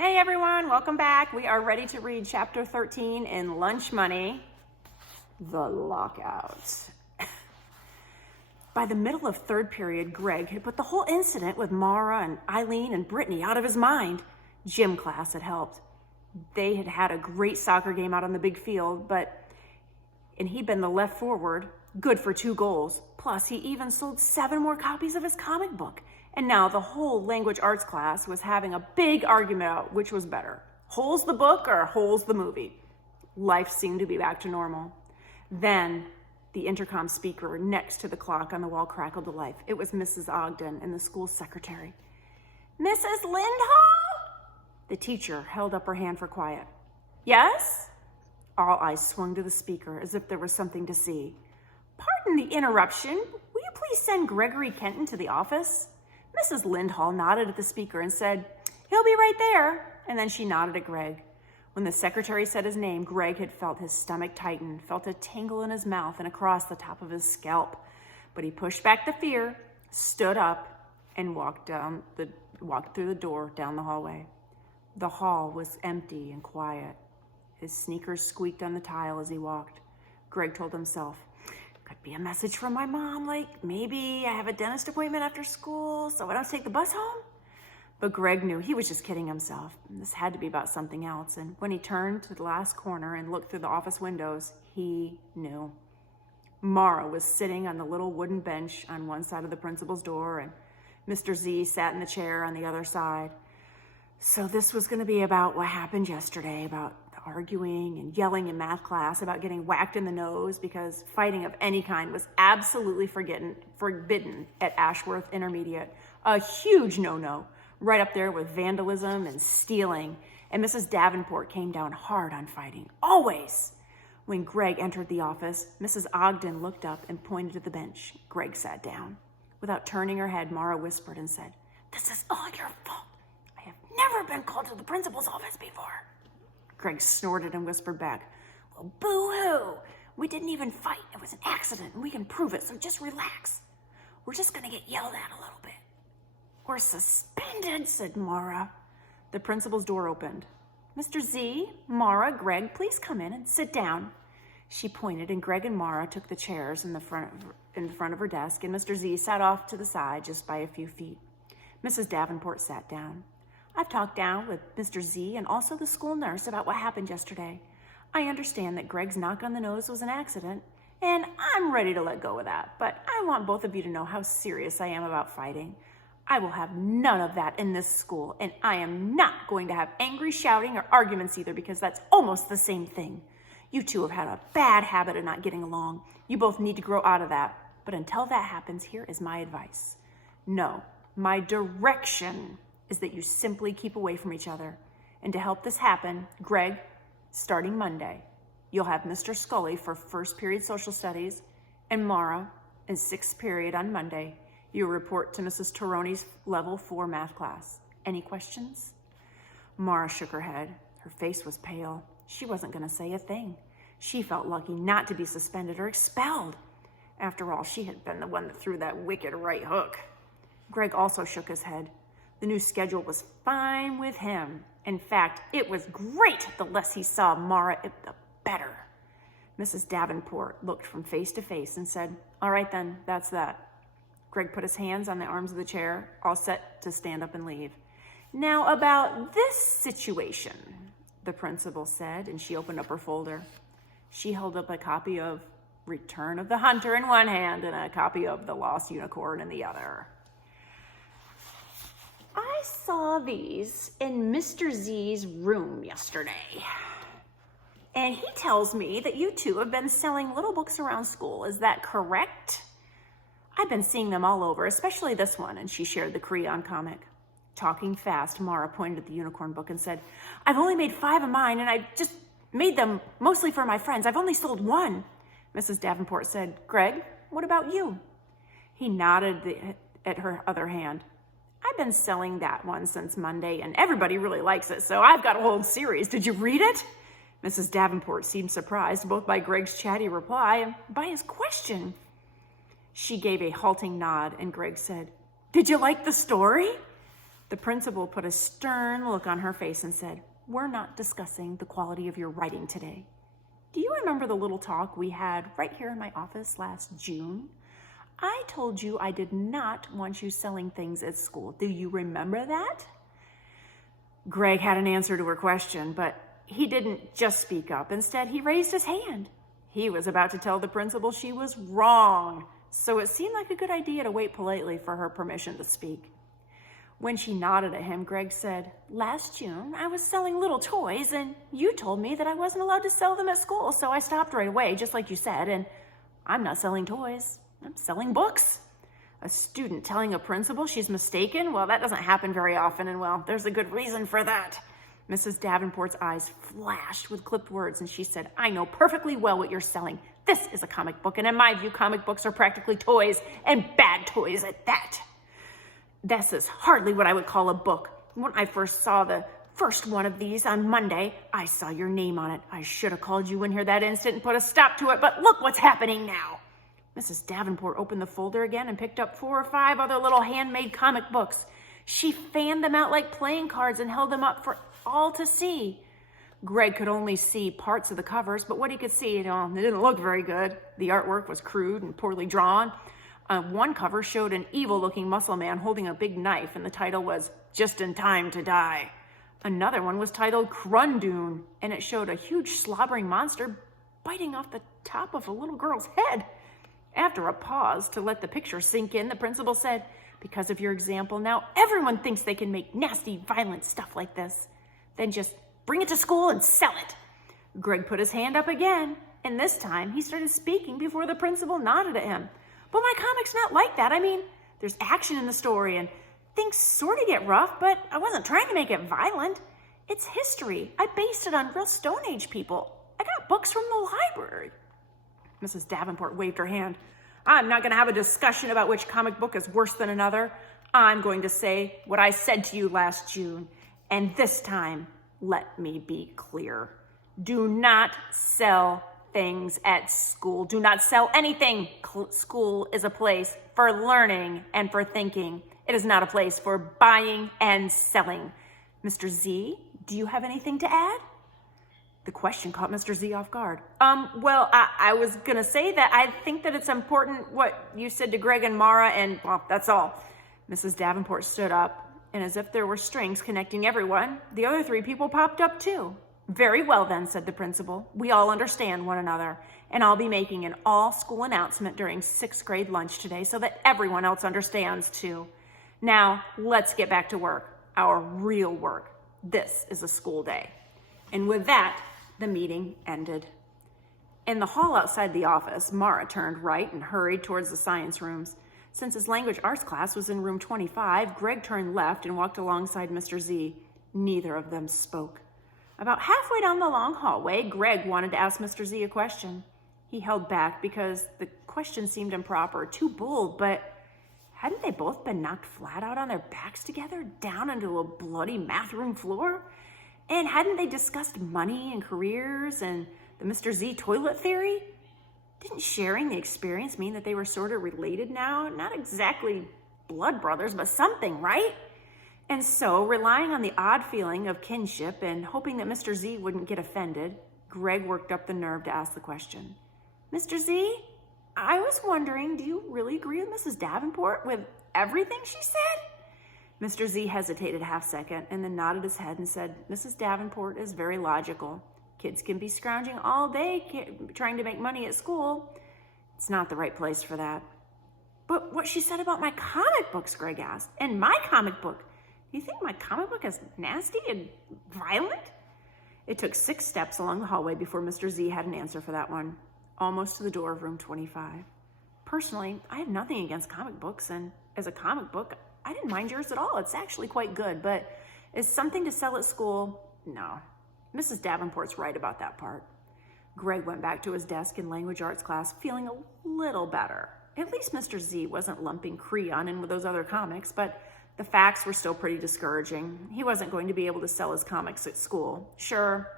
Hey everyone, welcome back. We are ready to read chapter 13 in Lunch Money, The Lockout. By the middle of third period, Greg had put the whole incident with Mara and Eileen and Brittany out of his mind. Gym class had helped. They had had a great soccer game out on the big field, and he'd been the left forward, good for 2 goals. Plus, he even sold 7 more copies of his comic book. And now the whole language arts class was having a big argument about which was better, Holes the book or Holes the movie. Life seemed to be back to normal. Then the intercom speaker next to the clock on the wall crackled to life. It was Mrs. Ogden and the school secretary. "Mrs. Lindhall?" The teacher held up her hand for quiet. "Yes?" All eyes swung to the speaker as if there was something to see. "Pardon the interruption. Will you please send Gregory Kenton to the office?" Mrs. Lindhall nodded at the speaker and said, "He'll be right there." And then she nodded at Greg. When the secretary said his name, Greg had felt his stomach tighten, felt a tingle in his mouth and across the top of his scalp. But he pushed back the fear, stood up, and walked through the door down the hallway. The hall was empty and quiet. His sneakers squeaked on the tile as he walked. Greg told himself, "Could be a message from my mom, like maybe I have a dentist appointment after school, so I don't take the bus home." But Greg knew he was just kidding himself. This had to be about something else. And when he turned to the last corner and looked through the office windows, he knew. Mara was sitting on the little wooden bench on one side of the principal's door, and Mr. Z sat in the chair on the other side. So this was going to be about what happened yesterday, about the arguing and yelling in math class, about getting whacked in the nose because fighting of any kind was absolutely forbidden at Ashworth Intermediate. A huge no-no, right up there with vandalism and stealing. And Mrs. Davenport came down hard on fighting, always. When Greg entered the office, Mrs. Ogden looked up and pointed to the bench. Greg sat down. Without turning her head, Mara whispered and said, "This is all your fault. I have never been called to the principal's office before." Greg snorted and whispered back, "Well, boo-hoo. We didn't even fight. It was an accident, and we can prove it, so just relax. We're just going to get yelled at a little bit." "Or suspended," said Mara. The principal's door opened. "Mr. Z, Mara, Greg, please come in and sit down." She pointed, and Greg and Mara took the chairs in the front of her desk, and Mr. Z sat off to the side just by a few feet. Mrs. Davenport sat down. "I've talked down with Mr. Z and also the school nurse about what happened yesterday. I understand that Greg's knock on the nose was an accident, and I'm ready to let go of that. But I want both of you to know how serious I am about fighting. I will have none of that in this school, and I am not going to have angry shouting or arguments either, because that's almost the same thing. You two have had a bad habit of not getting along. You both need to grow out of that. But until that happens, here is my advice. No, my direction is that you simply keep away from each other. And to help this happen, Greg, starting Monday, you'll have Mr. Scully for first period social studies, and Mara in 6th period on Monday. You report to Mrs. Taroni's level 4 math class. Any questions?" Mara shook her head. Her face was pale. She wasn't going to say a thing. She felt lucky not to be suspended or expelled. After all, she had been the one that threw that wicked right hook. Greg also shook his head. The new schedule was fine with him. In fact, it was great. The less he saw Mara, the better. Mrs. Davenport looked from face to face and said, "All right then, that's that." Greg put his hands on the arms of the chair, all set to stand up and leave. "Now about this situation," the principal said, and she opened up her folder. She held up a copy of Return of the Hunter in one hand and a copy of The Lost Unicorn in the other. "I saw these in Mr. Z's room yesterday, and he tells me that you two have been selling little books around school. Is that correct?" "I've been seeing them all over, especially this one," and she shared the crayon comic. Talking fast, Mara pointed at the unicorn book and said, "I've only made 5 of mine, and I just made them mostly for my friends. I've only sold 1. Mrs. Davenport said, "Greg, what about you?" He nodded at her other hand. "I've been selling that one since Monday, and everybody really likes it, so I've got a whole series. Did you read it?" Mrs. Davenport seemed surprised both by Greg's chatty reply and by his question. She gave a halting nod, and Greg said, "Did you like the story?" The principal put a stern look on her face and said, "We're not discussing the quality of your writing today. Do you remember the little talk we had right here in my office last June? I told you I did not want you selling things at school. Do you remember that?" Greg had an answer to her question, but he didn't just speak up. Instead, he raised his hand. He was about to tell the principal she was wrong, so it seemed like a good idea to wait politely for her permission to speak. When she nodded at him, Greg said, "Last June, I was selling little toys, and you told me that I wasn't allowed to sell them at school, so I stopped right away, just like you said, and I'm not selling toys. I'm selling books." A student telling a principal she's mistaken? Well, that doesn't happen very often, and well, there's a good reason for that. Mrs. Davenport's eyes flashed with clipped words, and she said, "I know perfectly well what you're selling. This is a comic book, and in my view, comic books are practically toys, and bad toys at that. This is hardly what I would call a book. When I first saw the first one of these on Monday, I saw your name on it. I should have called you in here that instant and put a stop to it, but look what's happening now." Mrs. Davenport opened the folder again and picked up 4 or 5 other little handmade comic books. She fanned them out like playing cards and held them up for all to see. Greg could only see parts of the covers, but what he could see, it didn't look very good. The artwork was crude and poorly drawn. One cover showed an evil-looking muscle man holding a big knife, and the title was "Just in Time to Die." Another one was titled "Crundoon," and it showed a huge slobbering monster biting off the top of a little girl's head. After a pause to let the picture sink in, the principal said, "Because of your example, now everyone thinks they can make nasty, violent stuff like this. Then just bring it to school and sell it." Greg put his hand up again, and this time he started speaking before the principal nodded at him. "But my comic's not like that. I mean, there's action in the story, and things sort of get rough, but I wasn't trying to make it violent. It's history. I based it on real Stone Age people. I got books from the library." Mrs. Davenport waved her hand. "I'm not going to have a discussion about which comic book is worse than another. I'm going to say what I said to you last June. And this time, let me be clear. Do not sell things at school. Do not sell anything. School is a place for learning and for thinking. It is not a place for buying and selling. Mr. Z, do you have anything to add?" The question caught Mr. Z off guard. Well, I was going to say that I think that it's important what you said to Greg and Mara, and, well, that's all." Mrs. Davenport stood up, and as if there were strings connecting everyone, the other 3 people popped up too. "Very well then," said the principal. "We all understand one another, and I'll be making an all-school announcement during 6th grade lunch today so that everyone else understands too. Now, let's get back to work, our real work. This is a school day." And with that, the meeting ended. In the hall outside the office, Mara turned right and hurried towards the science rooms. Since his language arts class was in room 25, Greg turned left and walked alongside Mr. Z. Neither of them spoke. About halfway down the long hallway, Greg wanted to ask Mr. Z a question. He held back because the question seemed improper, too bold, but hadn't they both been knocked flat out on their backs together, down into a bloody math room floor? And hadn't they discussed money and careers and the Mr. Z toilet theory? Didn't sharing the experience mean that they were sort of related now? Not exactly blood brothers, but something, right? And so, relying on the odd feeling of kinship and hoping that Mr. Z wouldn't get offended, Greg worked up the nerve to ask the question. "Mr. Z, I was wondering, do you really agree with Mrs. Davenport with everything she said?" Mr. Z hesitated a half-second and then nodded his head and said, "Mrs. Davenport is very logical. Kids can be scrounging all day trying to make money at school. It's not the right place for that." "But what she said about my comic books," Greg asked, "and my comic book. Do you think my comic book is nasty and violent?" It took 6 steps along the hallway before Mr. Z had an answer for that one, almost to the door of room 25. "Personally, I have nothing against comic books, and as a comic book, I didn't mind yours at all. It's actually quite good, but is something to sell at school? No. Mrs. Davenport's right about that part." Greg went back to his desk in language arts class feeling a little better. At least Mr. Z wasn't lumping Creon in with those other comics, but the facts were still pretty discouraging. He wasn't going to be able to sell his comics at school. Sure,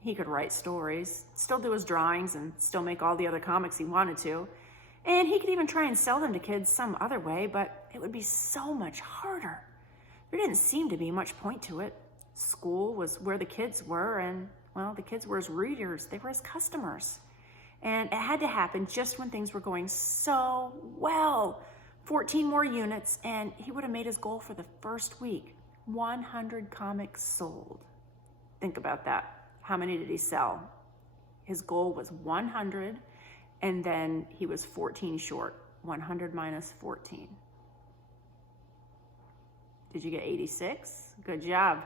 he could write stories, still do his drawings, and still make all the other comics he wanted to. And he could even try and sell them to kids some other way, but it would be so much harder. There didn't seem to be much point to it. School was where the kids were, and, well, the kids were his readers. They were his customers. And it had to happen just when things were going so well. 14 more units, and he would have made his goal for the first week. 100 comics sold. Think about that. How many did he sell? His goal was 100, and then he was 14 short. 100 minus 14. Did you get 86? Good job.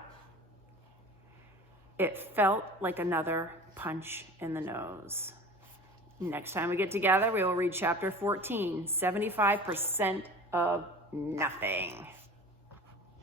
It felt like another punch in the nose. Next time we get together, we will read chapter 14, 75% of nothing.